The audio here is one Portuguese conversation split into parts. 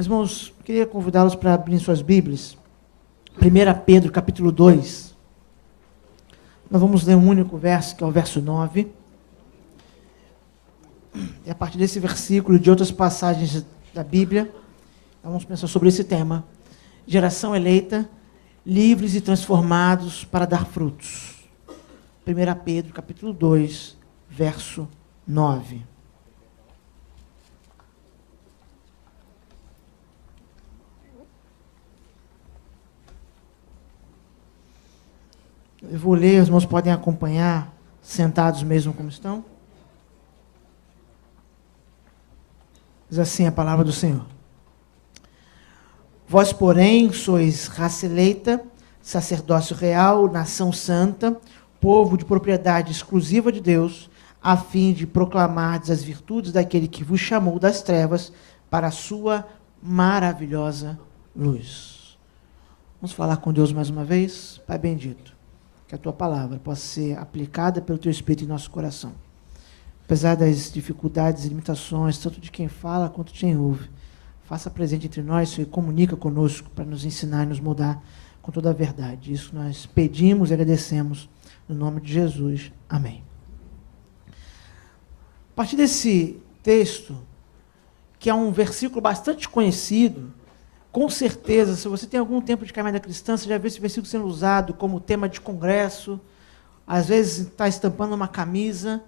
Meus irmãos, queria convidá-los para abrir suas Bíblias. 1 Pedro, capítulo 2. Nós vamos ler um único verso, que é o verso 9. E a partir desse versículo e de outras passagens da Bíblia, nós vamos pensar sobre esse tema. Geração eleita, livres e transformados para dar frutos. 1 Pedro, capítulo 2, verso 9. Eu vou ler, os irmãos podem acompanhar, sentados mesmo como estão. Diz assim a palavra do Senhor. Vós, porém, sois raça eleita, sacerdócio real, nação santa, povo de propriedade exclusiva de Deus, a fim de proclamardes as virtudes daquele que vos chamou das trevas para a sua maravilhosa luz. Vamos falar com Deus mais uma vez? Pai bendito, que a tua palavra possa ser aplicada pelo teu Espírito em nosso coração. Apesar das dificuldades e limitações, tanto de quem fala quanto de quem ouve, faça presente entre nós, Senhor, e comunica conosco para nos ensinar e nos mudar com toda a verdade. Isso nós pedimos e agradecemos no nome de Jesus. Amém. A partir desse texto, que é um versículo bastante conhecido, com certeza, se você tem algum tempo de caminhada cristã, você já viu esse versículo sendo usado como tema de congresso, às vezes está estampando uma camisa,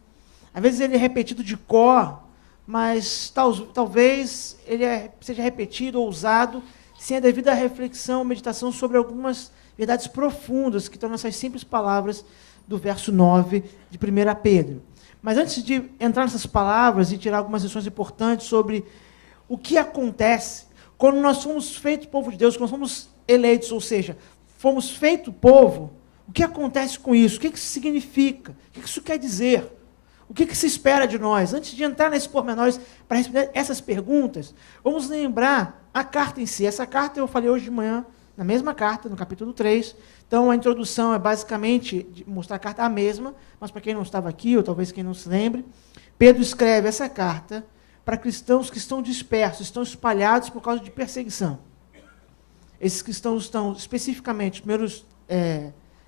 às vezes ele é repetido de cor, mas talvez ele seja repetido ou usado sem a devida reflexão, meditação sobre algumas verdades profundas que estão nessas simples palavras do verso 9 de 1 Pedro. Mas antes de entrar nessas palavras e tirar algumas lições importantes sobre o que acontece quando nós fomos feitos povo de Deus, quando fomos eleitos, ou seja, fomos feito povo, o que acontece com isso? O que isso significa? O que isso quer dizer? O que se espera de nós? Antes de entrar nesses pormenores para responder essas perguntas, vamos lembrar a carta em si. Essa carta eu falei hoje de manhã, na mesma carta, no capítulo 3. Então, a introdução é basicamente de mostrar a carta a mesma, mas para quem não estava aqui, ou talvez quem não se lembre, Pedro escreve essa carta para cristãos que estão dispersos, estão espalhados por causa de perseguição. Esses cristãos estão, especificamente, os primeiros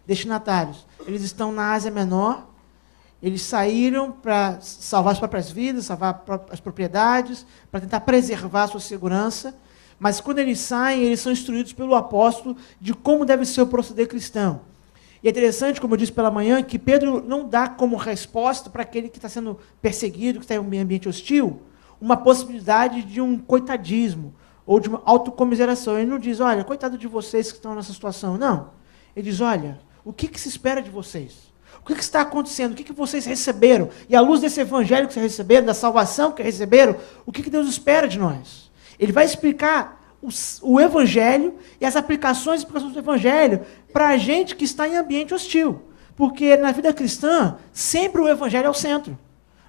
destinatários, eles estão na Ásia Menor. Eles saíram para salvar as próprias vidas, salvar as propriedades, para tentar preservar a sua segurança. Mas quando eles saem, eles são instruídos pelo apóstolo de como deve ser o proceder cristão. E é interessante, como eu disse pela manhã, que Pedro não dá como resposta para aquele que está sendo perseguido, que está em um ambiente hostil, uma possibilidade de um coitadismo, ou de uma autocomiseração. Ele não diz, olha, coitado de vocês que estão nessa situação. Não. Ele diz, olha, o que se espera de vocês? O que está acontecendo? O que vocês receberam? E à luz desse evangelho que vocês receberam, da salvação que receberam, o que Deus espera de nós? Ele vai explicar o evangelho e as aplicações do evangelho para a gente que está em ambiente hostil. Porque na vida cristã, sempre o evangelho é o centro.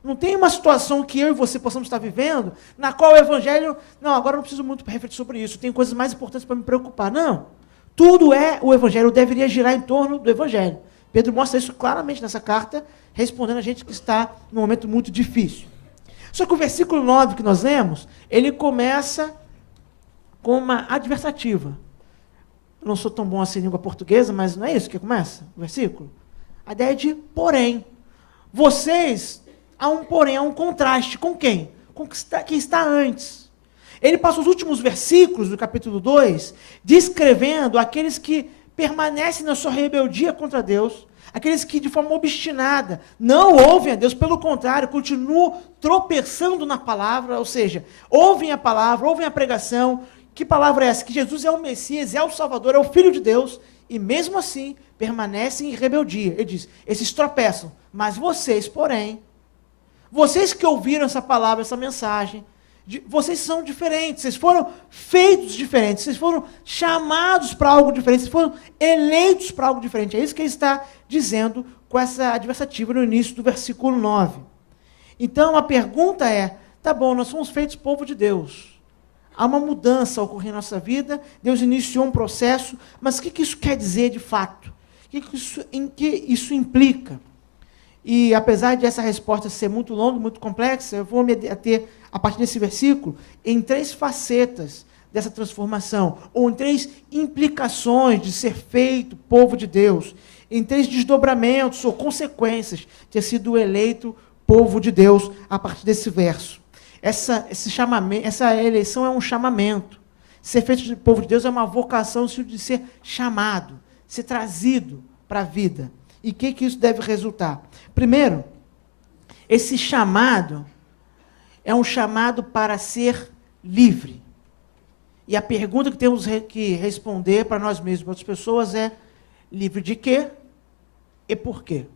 Não tem uma situação que eu e você possamos estar vivendo, na qual o evangelho, não, agora eu não preciso muito refletir sobre isso, tem coisas mais importantes para me preocupar. Não. Tudo é o evangelho, deveria girar em torno do evangelho. Pedro mostra isso claramente nessa carta, respondendo a gente que está num momento muito difícil. Só que o versículo 9 que nós lemos, ele começa com uma adversativa. Eu não sou tão bom assim em língua portuguesa, mas não é isso que começa o versículo? A ideia de porém. Vocês, há um porém, há um contraste. Com quem? Com quem está antes. Ele passa os últimos versículos do capítulo 2, descrevendo aqueles que permanecem na sua rebeldia contra Deus, aqueles que de forma obstinada não ouvem a Deus, pelo contrário, continuam tropeçando na palavra, ou seja, ouvem a palavra, ouvem a pregação. Que palavra é essa? Que Jesus é o Messias, é o Salvador, é o Filho de Deus, e mesmo assim permanecem em rebeldia. Ele diz, esses tropeçam, mas vocês, porém, vocês que ouviram essa palavra, essa mensagem, vocês são diferentes, vocês foram feitos diferentes, vocês foram chamados para algo diferente, vocês foram eleitos para algo diferente. É isso que ele está dizendo com essa adversativa no início do versículo 9. Então a pergunta é, tá bom, nós somos feitos povo de Deus. Há uma mudança ocorrendo em nossa vida, Deus iniciou um processo, mas o que isso quer dizer de fato? Em que isso implica? E apesar de essa resposta ser muito longa, muito complexa, eu vou me ater, a partir desse versículo, em 3 facetas dessa transformação, ou em 3 implicações de ser feito povo de Deus, em 3 desdobramentos ou consequências de ter sido eleito povo de Deus a partir desse verso. Essa eleição é um chamamento. Ser feito de povo de Deus é uma vocação no sentido de ser chamado, ser trazido para a vida. E o que isso deve resultar? Primeiro, esse chamado é um chamado para ser livre. E a pergunta que temos que responder para nós mesmos, para outras pessoas, é: livre de quê e por quê?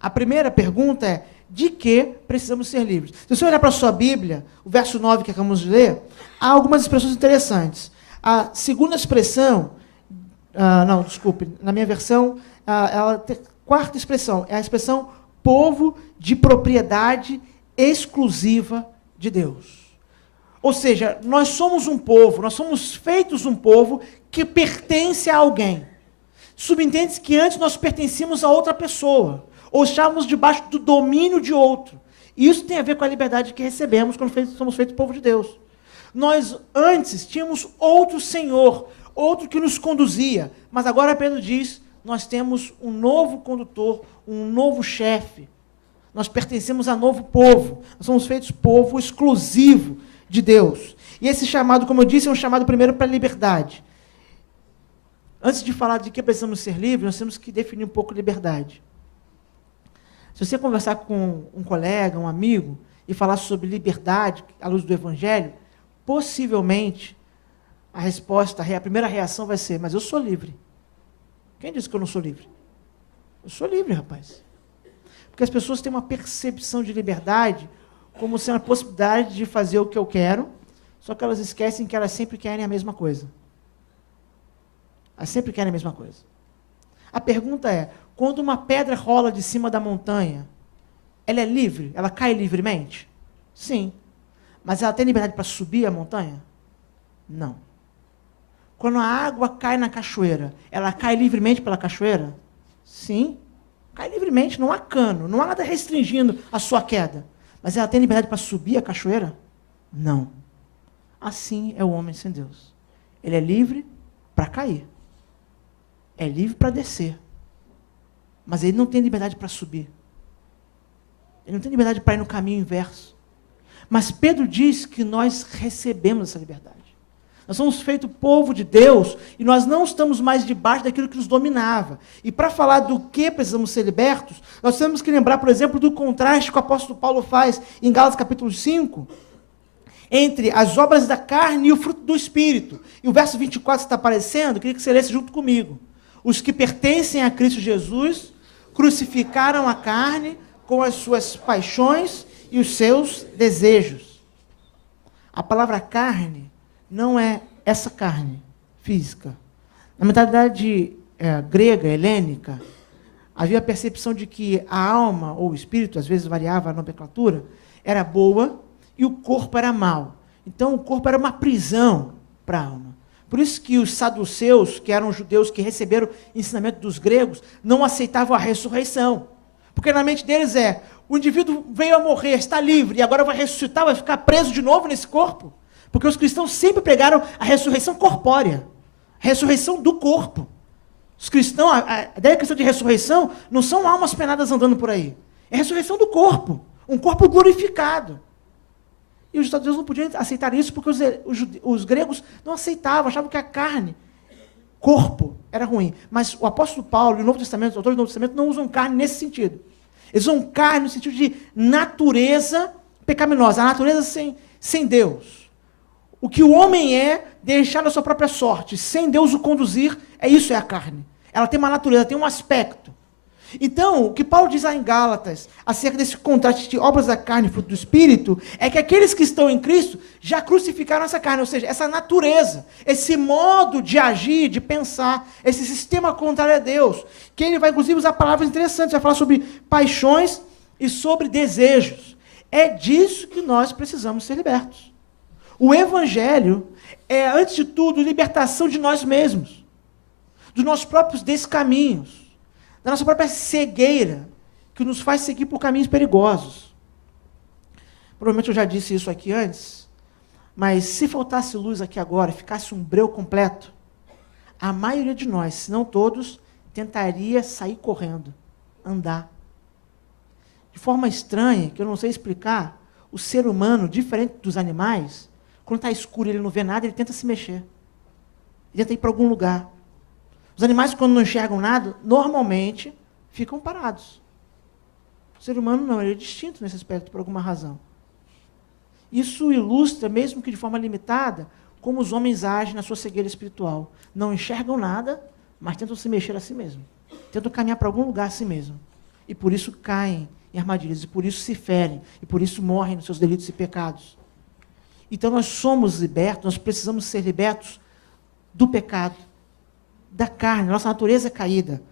A primeira pergunta é: de que precisamos ser livres? Se você olhar para a sua Bíblia, o verso 9 que acabamos de ler, há algumas expressões interessantes. A segunda expressão, na minha versão, a quarta expressão é a expressão povo de propriedade exclusiva de Deus. Ou seja, nós somos um povo, nós somos feitos um povo que pertence a alguém. Subentende-se que antes nós pertencíamos a outra pessoa, ou estávamos debaixo do domínio de outro. E isso tem a ver com a liberdade que recebemos quando somos feitos povo de Deus. Nós antes tínhamos outro Senhor, outro que nos conduzia, mas agora Pedro diz, nós temos um novo condutor, um novo chefe. Nós pertencemos a novo povo, nós somos feitos povo exclusivo de Deus. E esse chamado, como eu disse, é um chamado primeiro para a liberdade. Antes de falar de que precisamos ser livres, nós temos que definir um pouco liberdade. Se você conversar com um colega, um amigo, e falar sobre liberdade à luz do Evangelho, possivelmente a primeira reação vai ser: mas eu sou livre. Quem disse que eu não sou livre? Eu sou livre, rapaz. Porque as pessoas têm uma percepção de liberdade como sendo a possibilidade de fazer o que eu quero, só que elas esquecem que elas sempre querem a mesma coisa. Elas sempre querem a mesma coisa. A pergunta é: quando uma pedra rola de cima da montanha, ela é livre? Ela cai livremente? Sim. Mas ela tem liberdade para subir a montanha? Não. Quando a água cai na cachoeira, ela cai livremente pela cachoeira? Sim. Cai livremente, não há cano, não há nada restringindo a sua queda. Mas ela tem liberdade para subir a cachoeira? Não. Assim é o homem sem Deus. Ele é livre para cair. É livre para descer. Mas ele não tem liberdade para subir. Ele não tem liberdade para ir no caminho inverso. Mas Pedro diz que nós recebemos essa liberdade. Nós somos feitos povo de Deus e nós não estamos mais debaixo daquilo que nos dominava. E para falar do que precisamos ser libertos, nós temos que lembrar, por exemplo, do contraste que o apóstolo Paulo faz em Gálatas capítulo 5, entre as obras da carne e o fruto do Espírito. E o verso 24 está aparecendo, queria que você lesse junto comigo. Os que pertencem a Cristo Jesus crucificaram a carne com as suas paixões e os seus desejos. A palavra carne não é essa carne física. Na mentalidade grega, helênica, havia a percepção de que a alma ou o espírito, às vezes variava a nomenclatura, era boa e o corpo era mau. Então o corpo era uma prisão para a alma. Por isso que os saduceus, que eram judeus que receberam ensinamento dos gregos, não aceitavam a ressurreição. Porque na mente deles o indivíduo veio a morrer, está livre, e agora vai ressuscitar, vai ficar preso de novo nesse corpo. Porque os cristãos sempre pregaram a ressurreição corpórea, a ressurreição do corpo. Os cristãos, a ideia cristã de ressurreição não são almas penadas andando por aí. É a ressurreição do corpo, um corpo glorificado. E os judeus não podiam aceitar isso porque os gregos não aceitavam, achavam que a carne, corpo, era ruim. Mas o apóstolo Paulo e o Novo Testamento, os autores do Novo Testamento, não usam carne nesse sentido. Eles usam carne no sentido de natureza pecaminosa, a natureza sem Deus. O que o homem é, deixado à sua própria sorte, sem Deus o conduzir, isso é a carne. Ela tem uma natureza, tem um aspecto. Então, o que Paulo diz lá em Gálatas, acerca desse contraste de obras da carne e fruto do Espírito, é que aqueles que estão em Cristo já crucificaram essa carne, ou seja, essa natureza, esse modo de agir, de pensar, esse sistema contrário a Deus, que ele vai, inclusive, usar palavras interessantes, vai falar sobre paixões e sobre desejos. É disso que nós precisamos ser libertos. O Evangelho é, antes de tudo, libertação de nós mesmos, dos nossos próprios descaminhos, da nossa própria cegueira, que nos faz seguir por caminhos perigosos. Provavelmente eu já disse isso aqui antes, Mas se faltasse luz aqui agora, ficasse um breu completo, a maioria de nós, se não todos, tentaria sair correndo, andar. De forma estranha, que eu não sei explicar, o ser humano, diferente dos animais, quando está escuro e ele não vê nada, ele tenta se mexer. Ele tenta ir para algum lugar. Os animais, quando não enxergam nada, normalmente ficam parados. O ser humano não, ele é distinto nesse aspecto, por alguma razão. Isso ilustra, mesmo que de forma limitada, como os homens agem na sua cegueira espiritual. Não enxergam nada, mas tentam se mexer a si mesmo. Tentam caminhar para algum lugar a si mesmo. E por isso caem em armadilhas, e por isso se ferem, e por isso morrem nos seus delitos e pecados. Então nós somos libertos, nós precisamos ser libertos do pecado, da carne, nossa natureza caída,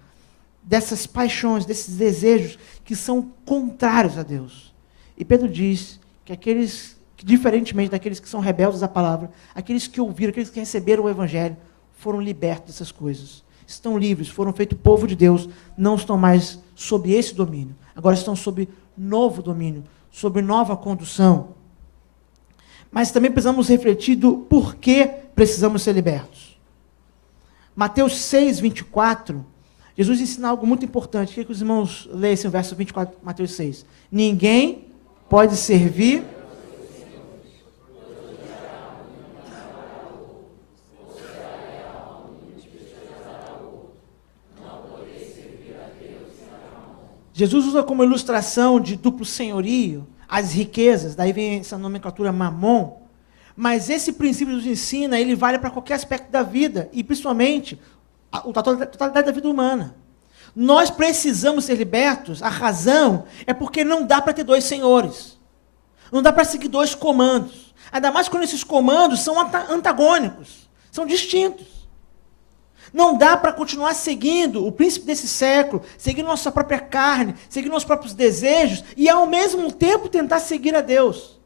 dessas paixões, desses desejos que são contrários a Deus. E Pedro diz que aqueles, que, diferentemente daqueles que são rebeldes à palavra, aqueles que ouviram, aqueles que receberam o Evangelho, foram libertos dessas coisas. Estão livres, foram feitos povo de Deus, não estão mais sob esse domínio. Agora estão sob novo domínio, sob nova condução. Mas também precisamos refletir do porquê precisamos ser libertos. Mateus 6, 24, Jesus ensina algo muito importante. Queria que os irmãos lessem o verso 24, Mateus 6. Ninguém pode servir Jesus usa como ilustração de duplo senhorio as riquezas, daí vem essa nomenclatura mamon, mas esse princípio nos ensina, ele vale para qualquer aspecto da vida, e principalmente a totalidade da vida humana. Nós precisamos ser libertos, a razão é porque não dá para ter dois senhores. Não dá para seguir dois comandos. Ainda mais quando esses comandos são antagônicos, são distintos. Não dá para continuar seguindo o príncipe desse século, seguindo nossa própria carne, seguindo nossos próprios desejos, e ao mesmo tempo tentar seguir a Deus.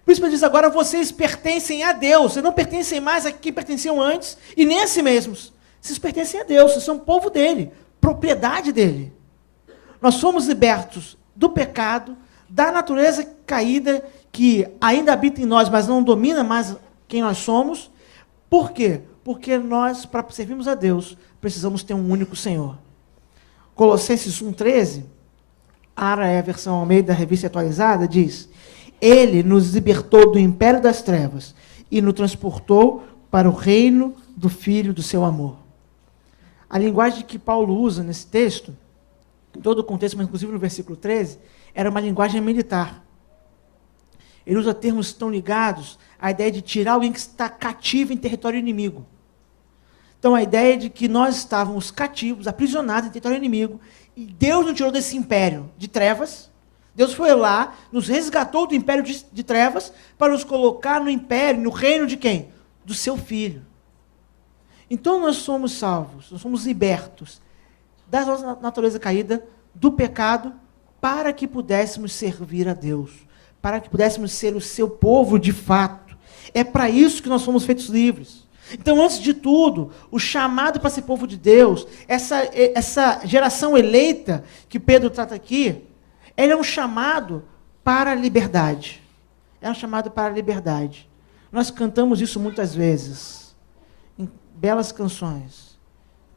O príncipe diz agora, vocês pertencem a Deus, vocês não pertencem mais a quem pertenciam antes, e nem a si mesmos. Vocês pertencem a Deus, vocês são povo dele, propriedade dele. Nós somos libertos do pecado, da natureza caída, que ainda habita em nós, mas não domina mais quem nós somos. Por quê? Porque nós, para servirmos a Deus, precisamos ter um único Senhor. Colossenses 1,13, a versão Almeida, revista atualizada, diz: Ele nos libertou do império das trevas e nos transportou para o reino do Filho do seu amor. A linguagem que Paulo usa nesse texto, em todo o contexto, mas inclusive no versículo 13, era uma linguagem militar. Ele usa termos que estão ligados à ideia de tirar alguém que está cativo em território inimigo. Então, a ideia de que nós estávamos cativos, aprisionados em território inimigo, e Deus nos tirou desse império de trevas. Deus foi lá, nos resgatou do império de trevas, para nos colocar no império, no reino de quem? Do seu Filho. Então, nós somos salvos, nós somos libertos da nossa natureza caída, do pecado, para que pudéssemos servir a Deus, para que pudéssemos ser o seu povo de fato. É para isso que nós fomos feitos livres. Então, antes de tudo, o chamado para ser povo de Deus, essa geração eleita que Pedro trata aqui, ele é um chamado para a liberdade. É um chamado para a liberdade. Nós cantamos isso muitas vezes, em belas canções.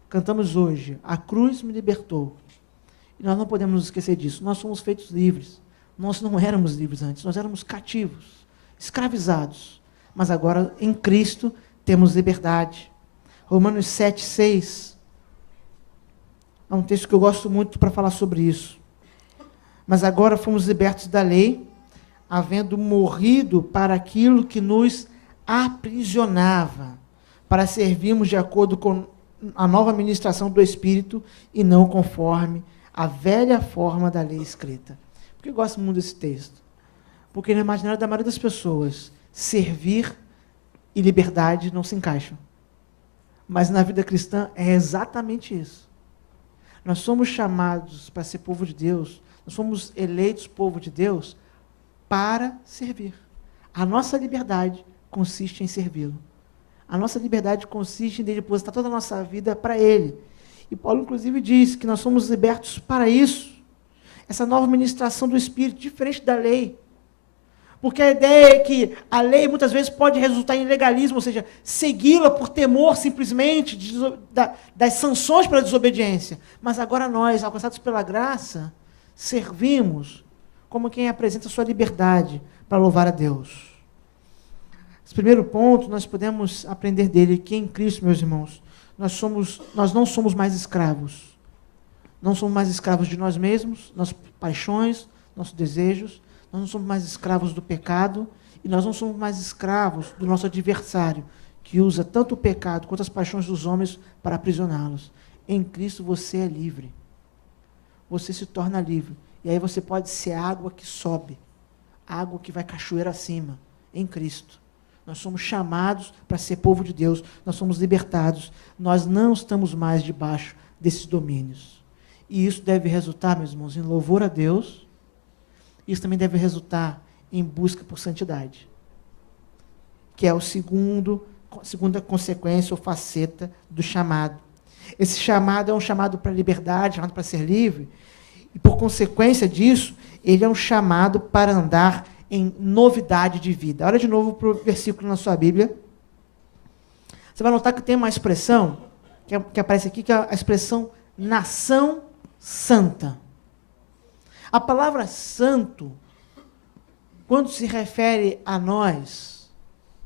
Cantamos hoje, a cruz me libertou. E nós não podemos nos esquecer disso. Nós somos feitos livres. Nós não éramos livres antes, nós éramos cativos, escravizados. Mas agora, em Cristo, temos liberdade. Romanos 7, 6. É um texto que eu gosto muito para falar sobre isso. Mas agora fomos libertos da lei, havendo morrido para aquilo que nos aprisionava, para servirmos de acordo com a nova ministração do Espírito e não conforme a velha forma da lei escrita. Por que eu gosto muito desse texto? Porque no imaginário da maioria das pessoas, servir e liberdade não se encaixam. Mas na vida cristã é exatamente isso. Nós somos chamados para ser povo de Deus, nós somos eleitos povo de Deus para servir. A nossa liberdade consiste em servi-lo. A nossa liberdade consiste em depositar toda a nossa vida para Ele. E Paulo, inclusive, diz que nós somos libertos para isso. Essa nova ministração do Espírito, diferente da lei. Porque a ideia é que a lei muitas vezes pode resultar em legalismo, ou seja, segui-la por temor simplesmente das sanções pela desobediência. Mas agora nós, alcançados pela graça, servimos como quem apresenta sua liberdade para louvar a Deus. Esse primeiro ponto, nós podemos aprender dele que em Cristo, meus irmãos, nós não somos mais escravos. Não somos mais escravos de nós mesmos, nossas paixões, nossos desejos. Nós não somos mais escravos do pecado e nós não somos mais escravos do nosso adversário, que usa tanto o pecado quanto as paixões dos homens para aprisioná-los. Em Cristo você é livre. Você se torna livre. E aí você pode ser água que sobe, água que vai cachoeira acima, em Cristo. Nós somos chamados para ser povo de Deus, nós somos libertados, nós não estamos mais debaixo desses domínios. E isso deve resultar, meus irmãos, em louvor a Deus. Isso também deve resultar em busca por santidade, que é a segunda consequência ou faceta do chamado. Esse chamado é um chamado para a liberdade, chamado para ser livre, e por consequência disso, ele é um chamado para andar em novidade de vida. Olha de novo para o versículo na sua Bíblia. Você vai notar que tem uma expressão, que aparece aqui, que é a expressão nação santa. A palavra santo, quando se refere a nós,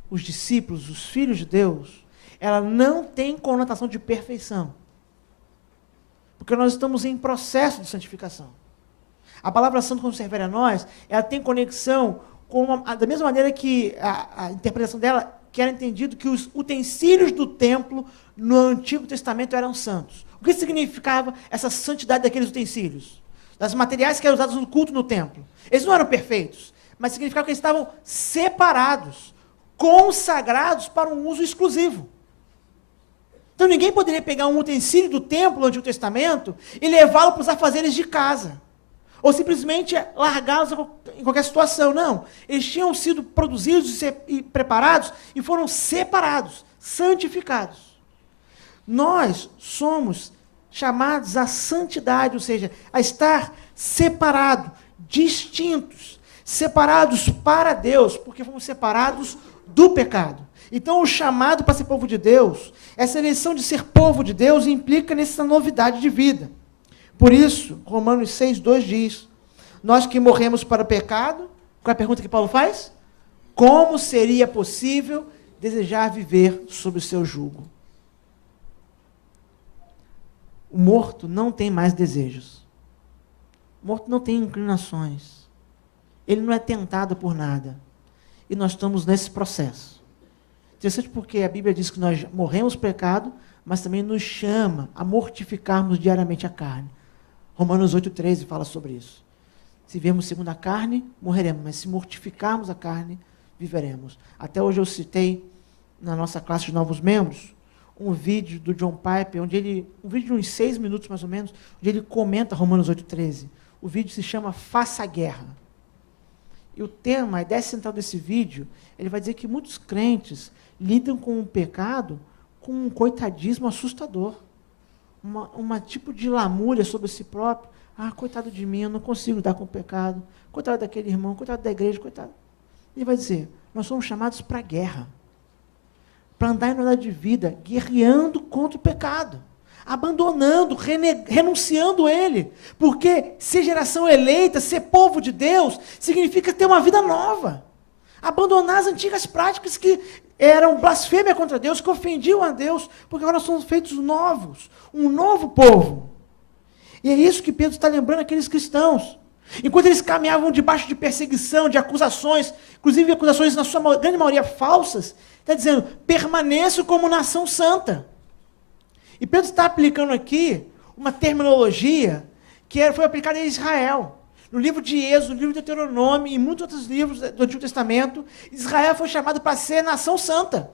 os discípulos, os filhos de Deus, ela não tem conotação de perfeição. Porque nós estamos em processo de santificação. A palavra santo, quando se refere a nós, ela tem conexão com da mesma maneira que a interpretação dela, que era entendido que os utensílios do templo no Antigo Testamento eram santos. O que significava essa santidade daqueles utensílios? Das materiais que eram usados no culto no templo. Eles não eram perfeitos, mas significava que eles estavam separados, consagrados para um uso exclusivo. Então ninguém poderia pegar um utensílio do templo do Antigo Testamento e levá-lo para os afazeres de casa. Ou simplesmente largá-los em qualquer situação. Não. Eles tinham sido produzidos e preparados e foram separados, santificados. Nós somos chamados à santidade, ou seja, a estar separados, distintos, separados para Deus, porque fomos separados do pecado. Então, o chamado para ser povo de Deus, essa eleição de ser povo de Deus, implica nessa novidade de vida. Por isso, Romanos 6,2 diz, nós que morremos para o pecado, qual é a pergunta que Paulo faz? Como seria possível desejar viver sob o seu jugo? O morto não tem mais desejos. O morto não tem inclinações. Ele não é tentado por nada. E nós estamos nesse processo. Interessante porque a Bíblia diz que nós morremos pecado, mas também nos chama a mortificarmos diariamente a carne. Romanos 8,13 fala sobre isso. Se vivemos segundo a carne, morreremos, mas se mortificarmos a carne, viveremos. Até hoje eu citei, na nossa classe de novos membros, um vídeo do John Piper, um vídeo de uns 6 minutos mais ou menos, onde ele comenta Romanos 8,13. O vídeo se chama Faça a Guerra. E o tema, a ideia central desse vídeo, ele vai dizer que muitos crentes lidam com o pecado com um coitadismo assustador. Uma tipo de lamúria sobre si próprio. Ah, coitado de mim, eu não consigo lidar com o pecado. Coitado daquele irmão, coitado da igreja, coitado. Ele vai dizer, nós somos chamados para a guerra. Para andar em novidade de vida, guerreando contra o pecado. Abandonando, renunciando ele. Porque ser geração eleita, ser povo de Deus, significa ter uma vida nova. Abandonar as antigas práticas que eram blasfêmia contra Deus, que ofendiam a Deus, porque agora nós somos feitos novos, um novo povo. E é isso que Pedro está lembrando aqueles cristãos. Enquanto eles caminhavam debaixo de perseguição, de acusações, inclusive acusações na sua grande maioria falsas, está dizendo, permaneçam como nação santa. E Pedro está aplicando aqui uma terminologia que foi aplicada em Israel. No livro de Êxodo, no livro de Deuteronômio e muitos outros livros do Antigo Testamento, Israel foi chamado para ser nação santa.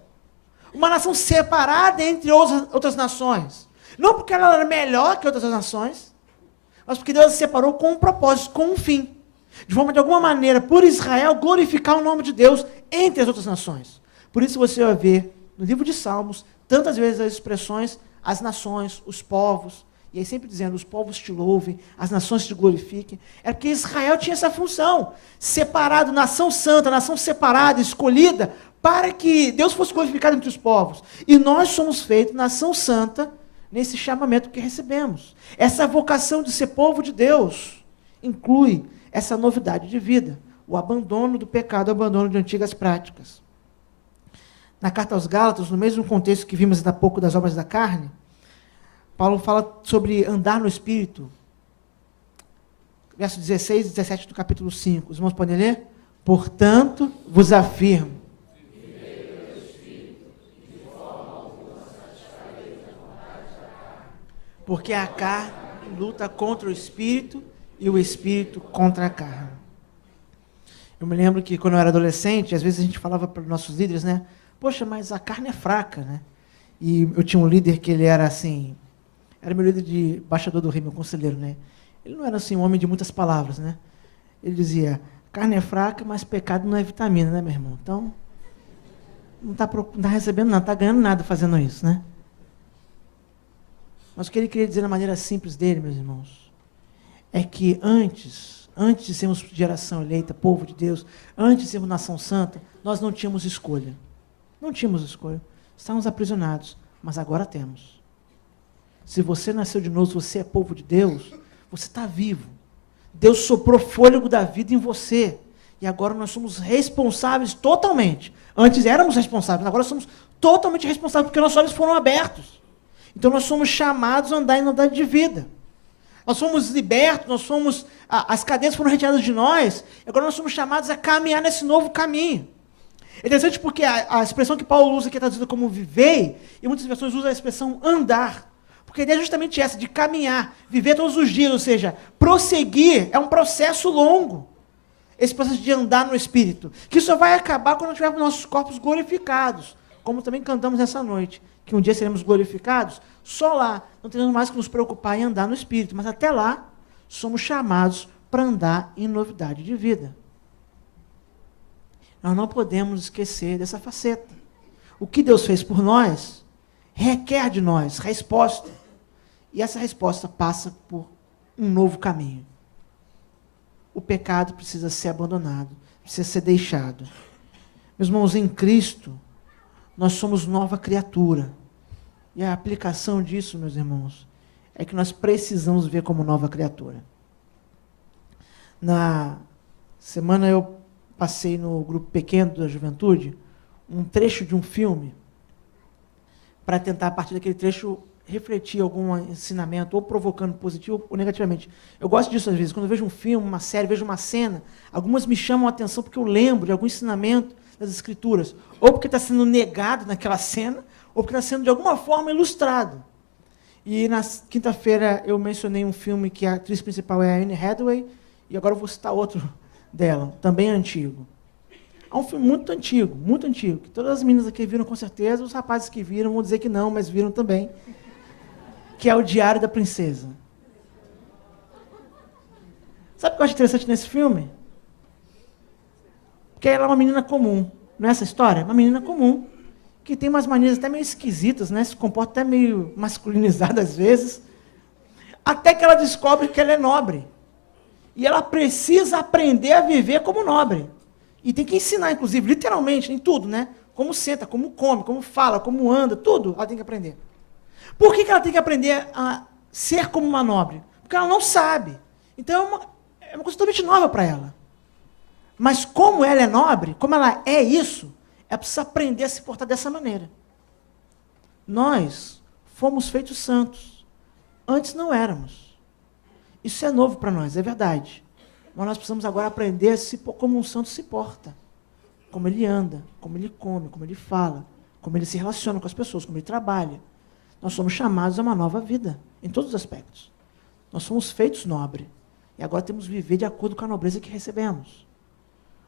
Uma nação separada entre outras nações. Não porque ela era melhor que outras nações, mas porque Deus se separou com um propósito, com um fim. De forma, de alguma maneira, por Israel, glorificar o nome de Deus entre as outras nações. Por isso você vai ver, no livro de Salmos, tantas vezes as expressões, as nações, os povos. e aí sempre dizendo, os povos te louvem, as nações te glorifiquem, é porque Israel tinha essa função, separado, nação santa, nação separada, escolhida, para que Deus fosse glorificado entre os povos. E nós somos feitos nação santa, nesse chamamento que recebemos. Essa vocação de ser povo de Deus inclui essa novidade de vida, o abandono do pecado, o abandono de antigas práticas. Na carta aos Gálatas, no mesmo contexto que vimos há pouco das obras da carne, Paulo fala sobre andar no Espírito. Verso 16 e 17 do capítulo 5. Os irmãos podem ler? Portanto, vos afirmo. Porque a carne luta contra o Espírito e o Espírito contra a carne. Eu me lembro que quando eu era adolescente, às vezes a gente falava para os nossos líderes, né? Poxa, mas a carne é fraca, né? E eu tinha um líder que ele era assim, era meu líder de embaixador do rei, meu conselheiro, né? Ele não era assim um homem de muitas palavras, né? Ele dizia, carne é fraca, mas pecado não é vitamina, né, meu irmão? Então, não está recebendo nada, não está ganhando nada fazendo isso, né? Mas o que ele queria dizer na maneira simples dele, meus irmãos, é que antes de sermos geração eleita, povo de Deus, antes de sermos nação santa, nós não tínhamos escolha. Não tínhamos escolha. Estávamos aprisionados, mas agora temos. Se você nasceu de novo, se você é povo de Deus, você está vivo. Deus soprou fôlego da vida em você. E agora nós somos responsáveis totalmente. Antes éramos responsáveis, agora somos totalmente responsáveis, porque nossos olhos foram abertos. Então nós somos chamados a andar em novidade de vida. Nós fomos libertos, as cadeias foram retiradas de nós, e agora nós somos chamados a caminhar nesse novo caminho. É interessante porque a expressão que Paulo usa, que é traduzida como viver, e muitas versões usam a expressão andar. Porque a ideia é justamente essa, de caminhar, viver todos os dias, ou seja, prosseguir é um processo longo. Esse processo de andar no Espírito, que só vai acabar quando tivermos nossos corpos glorificados, como também cantamos nessa noite, que um dia seremos glorificados, só lá não teremos mais que nos preocupar em andar no Espírito, mas até lá somos chamados para andar em novidade de vida. Nós não podemos esquecer dessa faceta. O que Deus fez por nós requer de nós resposta. E essa resposta passa por um novo caminho. O pecado precisa ser abandonado, precisa ser deixado. Meus irmãos, em Cristo, nós somos nova criatura. E a aplicação disso, meus irmãos, é que nós precisamos ver como nova criatura. Na semana eu passei no grupo pequeno da juventude um trecho de um filme para tentar, a partir daquele trecho, refletir algum ensinamento, ou provocando positivo ou negativamente. Eu gosto disso às vezes. Quando eu vejo um filme, uma série, vejo uma cena, algumas me chamam a atenção porque eu lembro de algum ensinamento das Escrituras, ou porque está sendo negado naquela cena, ou porque está sendo de alguma forma ilustrado. E na quinta-feira eu mencionei um filme que a atriz principal é a Anne Hathaway, e agora eu vou citar outro dela, também antigo. É um filme muito antigo, que todas as meninas aqui viram com certeza, os rapazes que viram vão dizer que não, mas viram também, que é o Diário da Princesa. Sabe o que eu acho interessante nesse filme? Porque ela é uma menina comum, não é essa história? Uma menina comum, que tem umas manias até meio esquisitas, né? Se comporta até meio masculinizada às vezes, até que ela descobre que ela é nobre. E ela precisa aprender a viver como nobre. E tem que ensinar, inclusive, literalmente, em tudo, né? Como senta, como come, como fala, como anda, tudo ela tem que aprender. Por que ela tem que aprender a ser como uma nobre? Porque ela não sabe. Então é uma coisa totalmente nova para ela. Mas como ela é nobre, como ela é isso, ela precisa aprender a se portar dessa maneira. Nós fomos feitos santos. Antes não éramos. Isso é novo para nós, é verdade. Mas nós precisamos agora aprender a se como um santo se porta. Como ele anda, como ele come, como ele fala, como ele se relaciona com as pessoas, como ele trabalha. Nós somos chamados a uma nova vida, em todos os aspectos. Nós somos feitos nobres. E agora temos que viver de acordo com a nobreza que recebemos.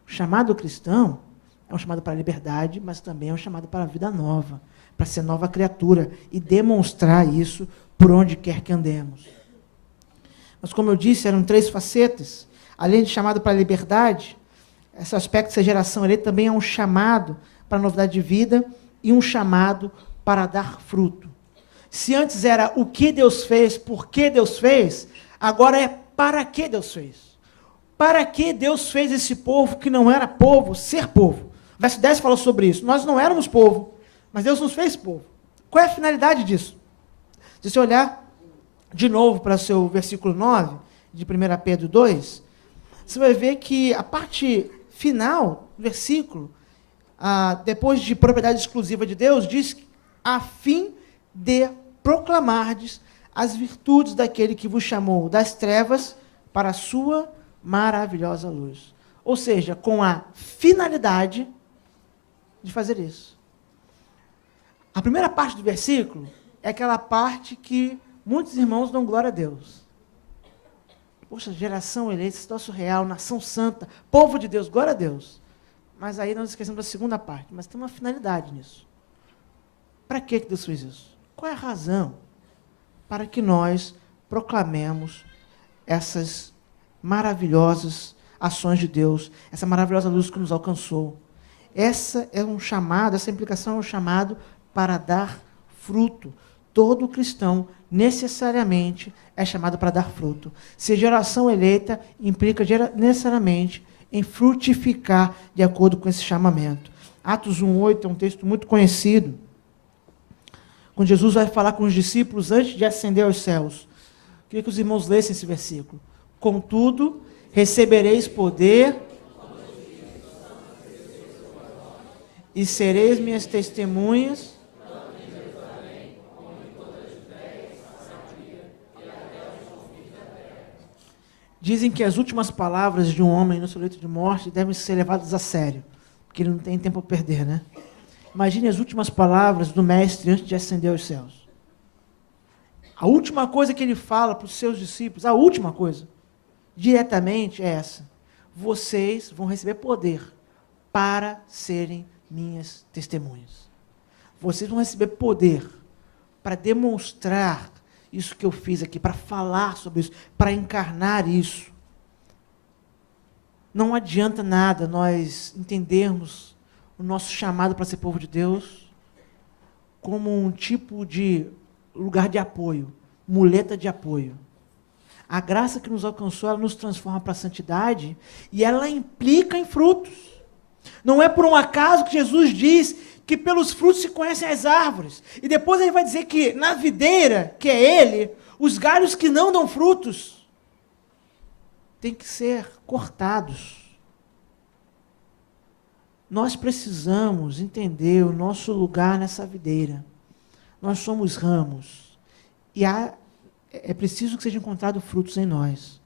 O chamado cristão é um chamado para a liberdade, mas também é um chamado para a vida nova, para ser nova criatura e demonstrar isso por onde quer que andemos. Mas, como eu disse, eram 3 facetas. Além de chamado para a liberdade, esse aspecto de ser geração eleita também é um chamado para a novidade de vida e um chamado para dar fruto. Se antes era o que Deus fez, por que Deus fez, agora é para que Deus fez. Para que Deus fez esse povo que não era povo, ser povo. Verso 10 fala sobre isso. Nós não éramos povo, mas Deus nos fez povo. Qual é a finalidade disso? Se você olhar de novo para o seu versículo 9, de 1 Pedro 2, você vai ver que a parte final do versículo, depois de propriedade exclusiva de Deus, diz a fim de proclamardes as virtudes daquele que vos chamou das trevas para a sua maravilhosa luz. Ou seja, com a finalidade de fazer isso. A primeira parte do versículo é aquela parte que muitos irmãos dão glória a Deus. Poxa, geração eleita, situação real, nação santa, povo de Deus, glória a Deus. Mas aí nós esquecemos da segunda parte, mas tem uma finalidade nisso. Para que Deus fez isso? Qual é a razão para que nós proclamemos essas maravilhosas ações de Deus, essa maravilhosa luz que nos alcançou? Essa é um chamado, essa implicação é um chamado para dar fruto. Todo cristão necessariamente é chamado para dar fruto. Ser geração eleita implica necessariamente em frutificar de acordo com esse chamamento. Atos 1:8 é um texto muito conhecido, quando Jesus vai falar com os discípulos antes de ascender aos céus. Queria que os irmãos lessem esse versículo. Contudo, recebereis poder e sereis minhas testemunhas Dizem que as últimas palavras de um homem no seu leito de morte devem ser levadas a sério, porque ele não tem tempo a perder, né? Imagine as últimas palavras do mestre antes de ascender aos céus. A última coisa que ele fala para os seus discípulos, a última coisa, diretamente é essa: vocês vão receber poder para serem minhas testemunhas. Vocês vão receber poder para demonstrar isso que eu fiz aqui, para falar sobre isso, para encarnar isso. Não adianta nada nós entendermos o nosso chamado para ser povo de Deus como um tipo de lugar de apoio, muleta de apoio. A graça que nos alcançou, ela nos transforma para a santidade e ela implica em frutos. Não é por um acaso que Jesus diz que pelos frutos se conhecem as árvores. E depois ele vai dizer que na videira, que é ele, os galhos que não dão frutos têm que ser cortados. Nós precisamos entender o nosso lugar nessa videira. Nós somos ramos. E é preciso que sejam encontrados frutos em nós.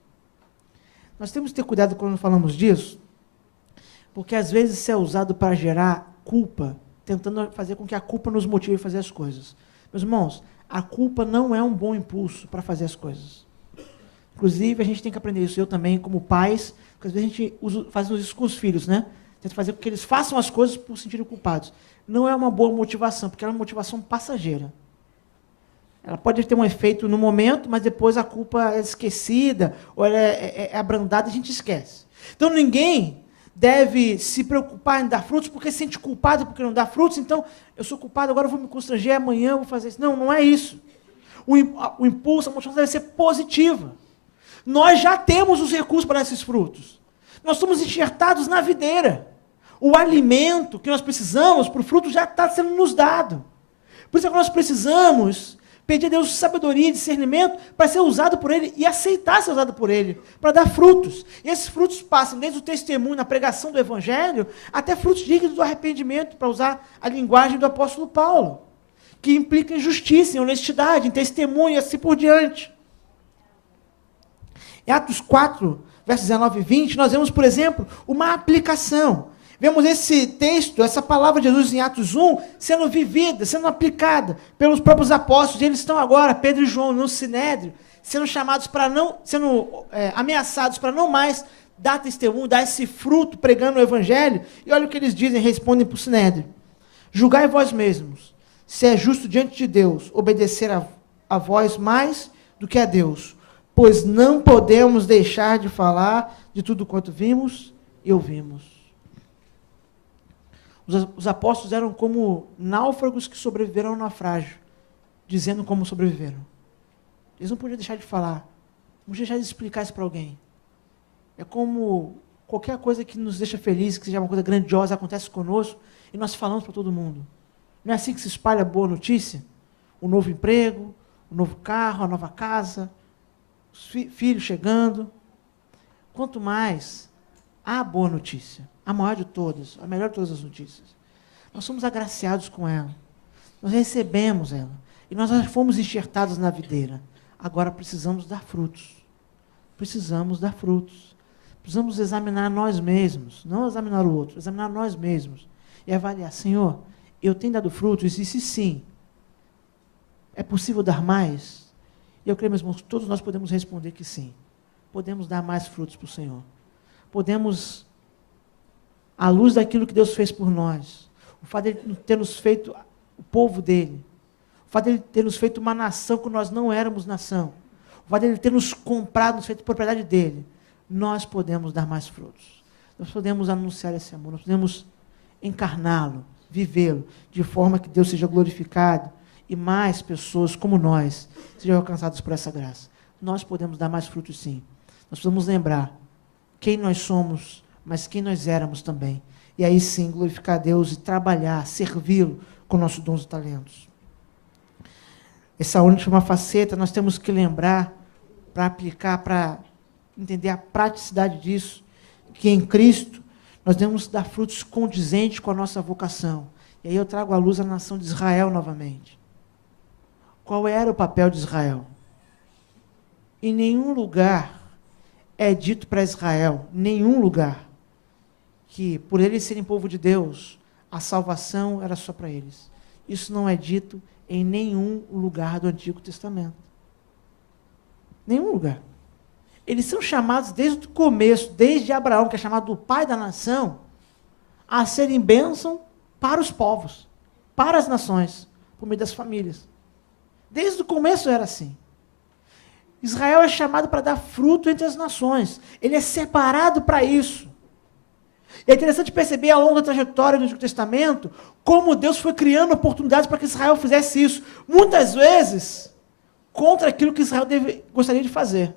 Nós temos que ter cuidado quando falamos disso, porque às vezes isso é usado para gerar culpa, tentando fazer com que a culpa nos motive a fazer as coisas. Meus irmãos, a culpa não é um bom impulso para fazer as coisas. Inclusive, a gente tem que aprender isso. Eu também, como pais, porque às vezes a gente faz isso com os filhos, né? Tenta fazer com que eles façam as coisas por se sentirem culpados. Não é uma boa motivação, porque é uma motivação passageira. Ela pode ter um efeito no momento, mas depois a culpa é esquecida, ou ela é abrandada e a gente esquece. Então, ninguém deve se preocupar em dar frutos porque se sente culpado porque não dá frutos. Então, eu sou culpado, agora eu vou me constranger, amanhã eu vou fazer isso. Não, não é isso. O impulso, a motivação deve ser positiva. Nós já temos os recursos para esses frutos. Nós somos enxertados na videira. O alimento que nós precisamos para o fruto já está sendo nos dado. Por isso é que nós precisamos pedir a Deus sabedoria e discernimento para ser usado por Ele e aceitar ser usado por Ele, para dar frutos. E esses frutos passam desde o testemunho, na pregação do Evangelho, até frutos dignos do arrependimento, para usar a linguagem do apóstolo Paulo, que implica em justiça, em honestidade, em testemunho e assim por diante. Em Atos 4, versos 19 e 20, nós vemos, por exemplo, uma aplicação. Vemos esse texto, essa palavra de Jesus em Atos 1, sendo vivida, sendo aplicada pelos próprios apóstolos. E eles estão agora, Pedro e João, no Sinédrio, sendo chamados para não, ameaçados para não mais dar testemunho, dar esse fruto pregando o Evangelho. E olha o que eles dizem, respondem para o Sinédrio: julgai vós mesmos, se é justo diante de Deus obedecer a vós mais do que a Deus, pois não podemos deixar de falar de tudo quanto vimos e ouvimos. Os apóstolos eram como náufragos que sobreviveram ao naufrágio dizendo como sobreviveram. Eles não podiam deixar de falar, não podiam deixar de explicar isso para alguém. É como qualquer coisa que nos deixa felizes, que seja uma coisa grandiosa, acontece conosco, e nós falamos para todo mundo. Não é assim que se espalha a boa notícia? O novo emprego, o novo carro, a nova casa, os filhos chegando. Quanto mais a boa notícia, a maior de todas, a melhor de todas as notícias, nós somos agraciados com ela, nós recebemos ela, e nós já fomos enxertados na videira. Agora precisamos dar frutos. Precisamos dar frutos. Precisamos examinar nós mesmos, não examinar o outro, examinar nós mesmos. E avaliar, Senhor, eu tenho dado frutos? E se sim, é possível dar mais? E eu creio, meus irmãos, todos nós podemos responder que sim. Podemos dar mais frutos para o Senhor. Podemos, à luz daquilo que Deus fez por nós, o fato de Ele ter nos feito o povo dEle, o fato de Ele ter nos feito uma nação que nós não éramos nação, o fato de Ele ter nos comprado, nos feito propriedade dEle, nós podemos dar mais frutos. Nós podemos anunciar esse amor, nós podemos encarná-lo, vivê-lo, de forma que Deus seja glorificado e mais pessoas como nós sejam alcançadas por essa graça. Nós podemos dar mais frutos, sim. Nós precisamos lembrar quem nós somos, mas quem nós éramos também. E aí sim, glorificar a Deus e trabalhar, servi-lo com nossos dons e talentos. Essa última faceta nós temos que lembrar, para aplicar, para entender a praticidade disso, que em Cristo nós devemos dar frutos condizentes com a nossa vocação. E aí eu trago à luz a nação de Israel novamente. Qual era o papel de Israel? Em nenhum lugar é dito para Israel, nenhum lugar, que por eles serem povo de Deus, a salvação era só para eles. Isso não é dito em nenhum lugar do Antigo Testamento. Nenhum lugar. Eles são chamados desde o começo, desde Abraão, que é chamado o pai da nação, a serem bênção para os povos, para as nações, por meio das famílias. Desde o começo era assim. Israel é chamado para dar fruto entre as nações. Ele é separado para isso. E é interessante perceber ao longo da trajetória do Antigo Testamento como Deus foi criando oportunidades para que Israel fizesse isso. Muitas vezes, contra aquilo que Israel gostaria de fazer.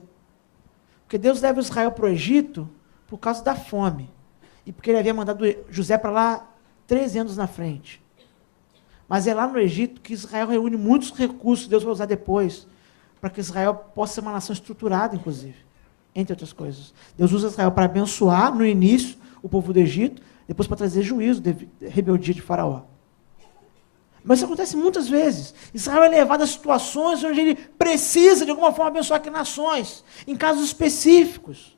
Porque Deus leva Israel para o Egito por causa da fome. E porque ele havia mandado José para lá 13 anos na frente. Mas é lá no Egito que Israel reúne muitos recursos que Deus vai usar depois, para que Israel possa ser uma nação estruturada, inclusive, entre outras coisas. Deus usa Israel para abençoar, no início, o povo do Egito, depois para trazer juízo, rebeldia de Faraó. Mas isso acontece muitas vezes. Israel é levado a situações onde ele precisa, de alguma forma, abençoar aquelas nações, em casos específicos,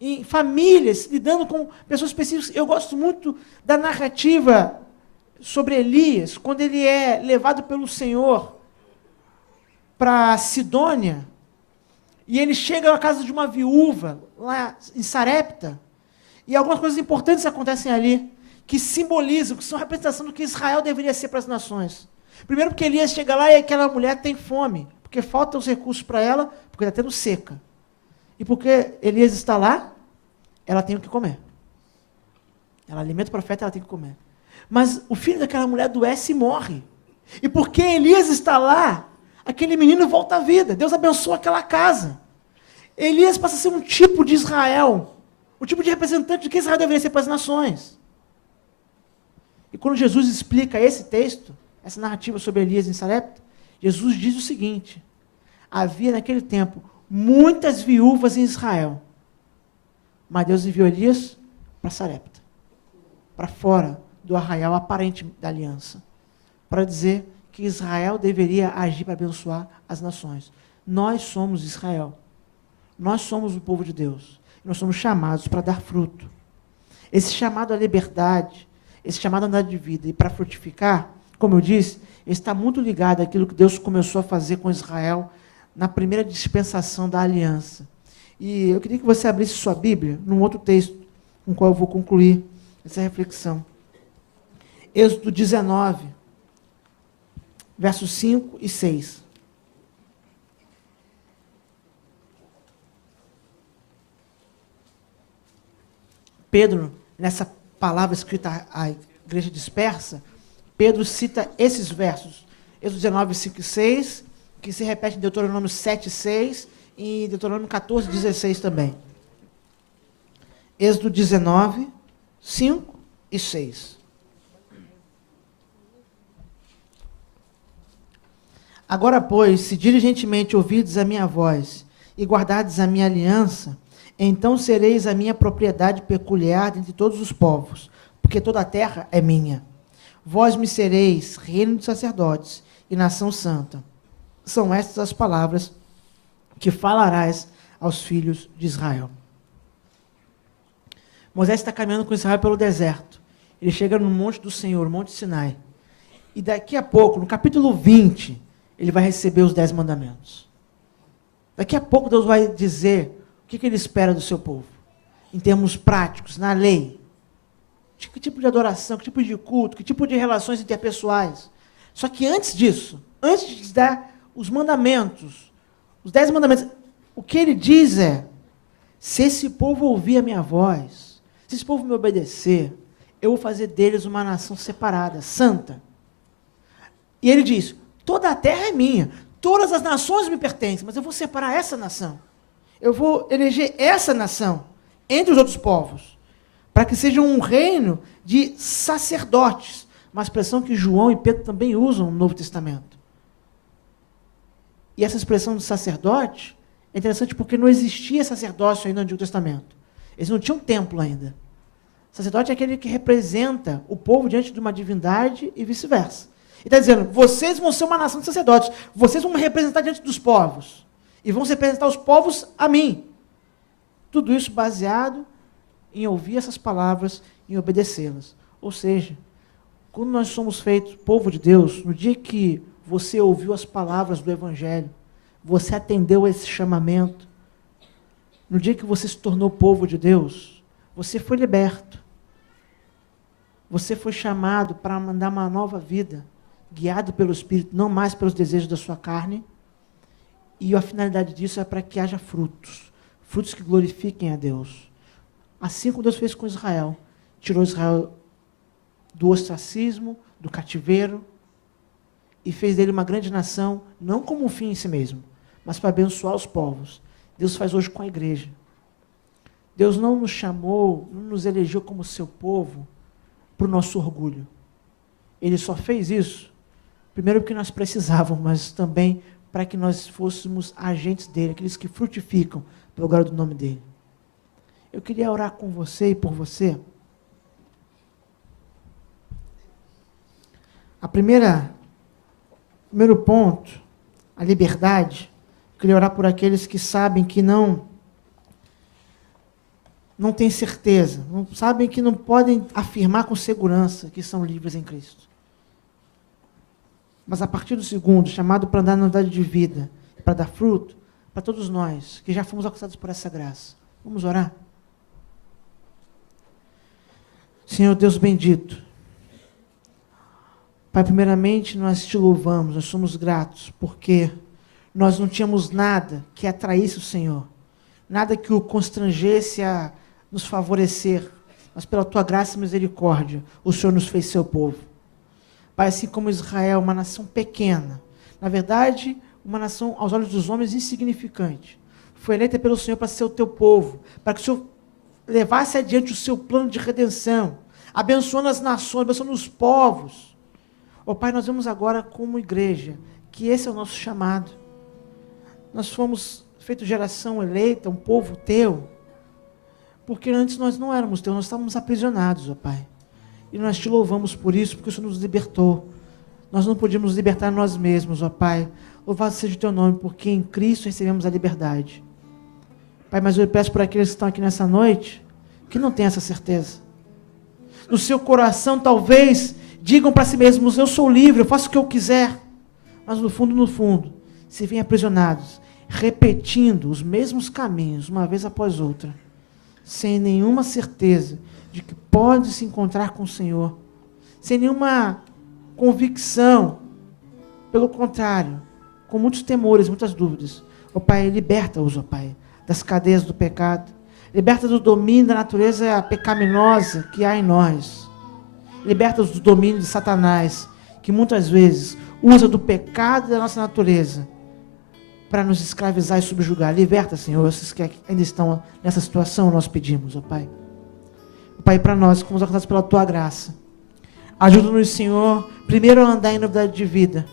em famílias, lidando com pessoas específicas. Eu gosto muito da narrativa sobre Elias, quando ele é levado pelo Senhor para Sidônia, e ele chega à casa de uma viúva, lá em Sarepta, e algumas coisas importantes acontecem ali, que simbolizam, que são representação do que Israel deveria ser para as nações. Primeiro porque Elias chega lá e aquela mulher tem fome, porque faltam os recursos para ela, porque está tendo seca. E porque Elias está lá, ela tem o que comer. Ela alimenta o profeta, ela tem que comer. Mas o filho daquela mulher adoece e morre. E porque Elias está lá, aquele menino volta à vida. Deus abençoa aquela casa. Elias passa a ser um tipo de Israel, um tipo de representante de que Israel deveria ser para as nações. E quando Jesus explica esse texto, essa narrativa sobre Elias em Sarepta, Jesus diz o seguinte: havia naquele tempo muitas viúvas em Israel, mas Deus enviou Elias para Sarepta, para fora do arraial aparente da aliança, para dizer que Israel deveria agir para abençoar as nações. Nós somos Israel. Nós somos o povo de Deus. Nós somos chamados para dar fruto. Esse chamado à liberdade, esse chamado a andar de vida e para frutificar, como eu disse, está muito ligado àquilo que Deus começou a fazer com Israel na primeira dispensação da aliança. E eu queria que você abrisse sua Bíblia num outro texto, com o qual eu vou concluir essa reflexão. Êxodo 19, versos 5 e 6. Pedro, nessa palavra escrita à igreja dispersa, Pedro cita esses versos. Êxodo 19, 5 e 6, que se repete em Deuteronômio 7, 6 e em Deuteronômio 14, 16 também. Êxodo 19, 5 e 6. Agora, pois, se diligentemente ouvides a minha voz e guardardes a minha aliança, então sereis a minha propriedade peculiar dentre todos os povos, porque toda a terra é minha. Vós me sereis reino de sacerdotes e nação santa. São estas as palavras que falarás aos filhos de Israel. Moisés está caminhando com Israel pelo deserto. Ele chega no monte do Senhor, Monte Sinai. E daqui a pouco, no capítulo 20, ele vai receber os 10 mandamentos. Daqui a pouco Deus vai dizer o que ele espera do seu povo, em termos práticos, na lei. Que tipo de adoração, que tipo de culto, que tipo de relações interpessoais. Só que antes disso, antes de dar os mandamentos, os 10 mandamentos, o que ele diz é, se esse povo ouvir a minha voz, se esse povo me obedecer, eu vou fazer deles uma nação separada, santa. E ele diz, toda a terra é minha, todas as nações me pertencem, mas eu vou separar essa nação. Eu vou eleger essa nação entre os outros povos, para que seja um reino de sacerdotes, uma expressão que João e Pedro também usam no Novo Testamento. E essa expressão de sacerdote é interessante porque não existia sacerdócio ainda no Antigo Testamento. Eles não tinham templo ainda. Sacerdote é aquele que representa o povo diante de uma divindade e vice-versa. Ele está dizendo, vocês vão ser uma nação de sacerdotes, vocês vão me representar diante dos povos, e vão representar os povos a mim. Tudo isso baseado em ouvir essas palavras e obedecê-las. Ou seja, quando nós somos feitos povo de Deus, no dia que você ouviu as palavras do Evangelho, você atendeu a esse chamamento, no dia que você se tornou povo de Deus, você foi liberto. Você foi chamado para mandar uma nova vida, guiado pelo Espírito, não mais pelos desejos da sua carne. E a finalidade disso é para que haja frutos, frutos que glorifiquem a Deus. Assim como Deus fez com Israel, tirou Israel do ostracismo, do cativeiro, e fez dele uma grande nação, não como um fim em si mesmo, mas para abençoar os povos. Deus faz hoje com a igreja. Deus não nos chamou, não nos elegeu como seu povo, para o nosso orgulho. Ele só fez isso, primeiro porque nós precisávamos, mas também para que nós fôssemos agentes dele, aqueles que frutificam pelo glória do nome dele. Eu queria orar com você e por você. Primeiro ponto, a liberdade. Eu queria orar por aqueles que sabem que não têm certeza, não sabem que não podem afirmar com segurança que são livres em Cristo. Mas a partir do segundo, chamado para andar na novidade de vida, para dar fruto, para todos nós, que já fomos alcançados por essa graça. Vamos orar? Senhor Deus bendito, Pai, primeiramente nós te louvamos, nós somos gratos, porque nós não tínhamos nada que atraísse o Senhor, nada que o constrangesse a nos favorecer, mas pela tua graça e misericórdia, o Senhor nos fez seu povo. Pai, assim como Israel, uma nação pequena, na verdade, uma nação aos olhos dos homens insignificante, foi eleita pelo Senhor para ser o teu povo, para que o Senhor levasse adiante o seu plano de redenção, abençoando as nações, abençoando os povos. Ó Pai, nós vemos agora como igreja, que esse é o nosso chamado. Nós fomos feitos geração eleita, um povo teu, porque antes nós não éramos teus, nós estávamos aprisionados, ó Pai. E nós te louvamos por isso, porque o Senhor nos libertou. Nós não podíamos nos libertar nós mesmos, ó Pai. Louvado seja o teu nome, porque em Cristo recebemos a liberdade. Pai, mas eu peço por aqueles que estão aqui nessa noite, que não têm essa certeza. No seu coração, talvez, digam para si mesmos, eu sou livre, eu faço o que eu quiser. Mas no fundo, se veem aprisionados, repetindo os mesmos caminhos, uma vez após outra, sem nenhuma certeza de que pode se encontrar com o Senhor, sem nenhuma convicção, pelo contrário, com muitos temores, muitas dúvidas. Ó Pai, liberta-os, ó Pai, das cadeias do pecado, liberta do domínio da natureza pecaminosa que há em nós, liberta-os do domínio de Satanás, que muitas vezes usa do pecado da nossa natureza para nos escravizar e subjugar. Liberta, Senhor, esses que ainda estão nessa situação, nós pedimos, ó Pai. Pai, para nós, como alcançados pela Tua graça, ajuda-nos, Senhor, primeiro a andar em novidade de vida,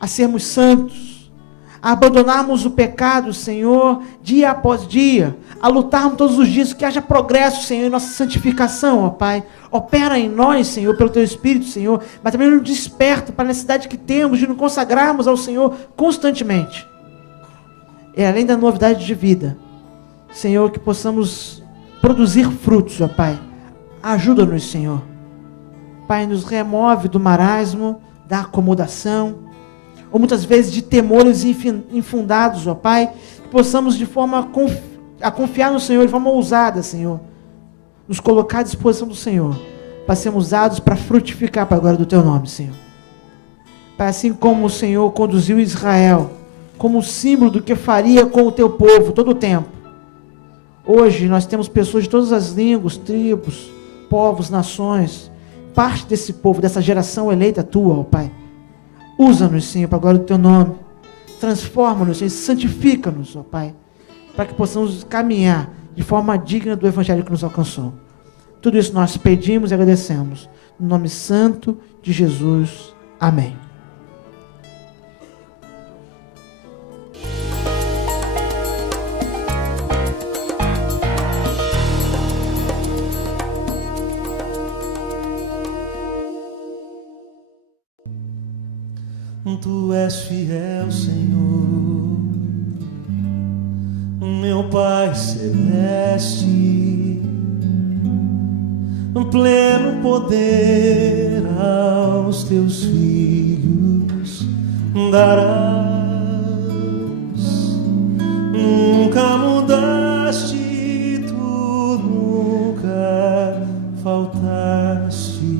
a sermos santos, a abandonarmos o pecado, Senhor, dia após dia, a lutarmos todos os dias, que haja progresso, Senhor, em nossa santificação, ó Pai. Opera em nós, Senhor, pelo Teu Espírito, Senhor, mas também nos desperta para a necessidade que temos de nos consagrarmos ao Senhor constantemente. E além da novidade de vida, Senhor, que possamos produzir frutos, ó Pai. Ajuda-nos, Senhor. Pai, nos remove do marasmo, da acomodação, ou muitas vezes de temores infundados, ó Pai, que possamos de forma a confiar no Senhor de forma ousada, Senhor, nos colocar à disposição do Senhor, para sermos usados para frutificar para a glória do Teu nome, Senhor. Pai, assim como o Senhor conduziu Israel, como símbolo do que faria com o Teu povo todo o tempo, hoje nós temos pessoas de todas as línguas, tribos, povos, nações, parte desse povo, dessa geração eleita Tua, ó Pai. Usa-nos, Senhor, para a glória do Teu nome. Transforma-nos, Senhor, santifica-nos, ó Pai, para que possamos caminhar de forma digna do Evangelho que nos alcançou. Tudo isso nós pedimos e agradecemos. No nome santo de Jesus. Amém. Tu és fiel, Senhor, meu Pai celeste, pleno poder aos teus filhos darás. Nunca mudaste, tu nunca faltaste,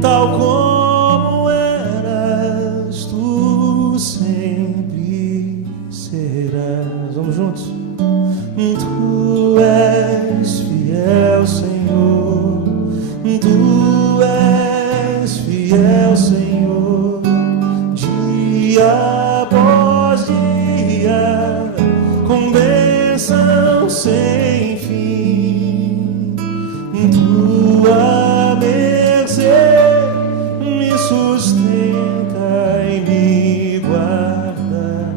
tal como eras, tu sempre serás. Vamos juntos? Tu és fiel, Senhor, tu és fiel, Senhor, dia após dia, com bênção sem fim. Tua mercê me sustenta e me guarda.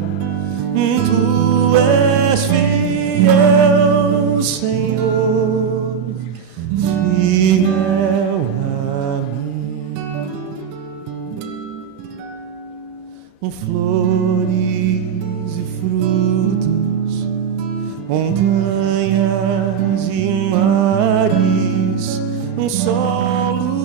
Tu és fiel, Senhor, fiel a mim. Flores e frutos, montanhas e mares, solo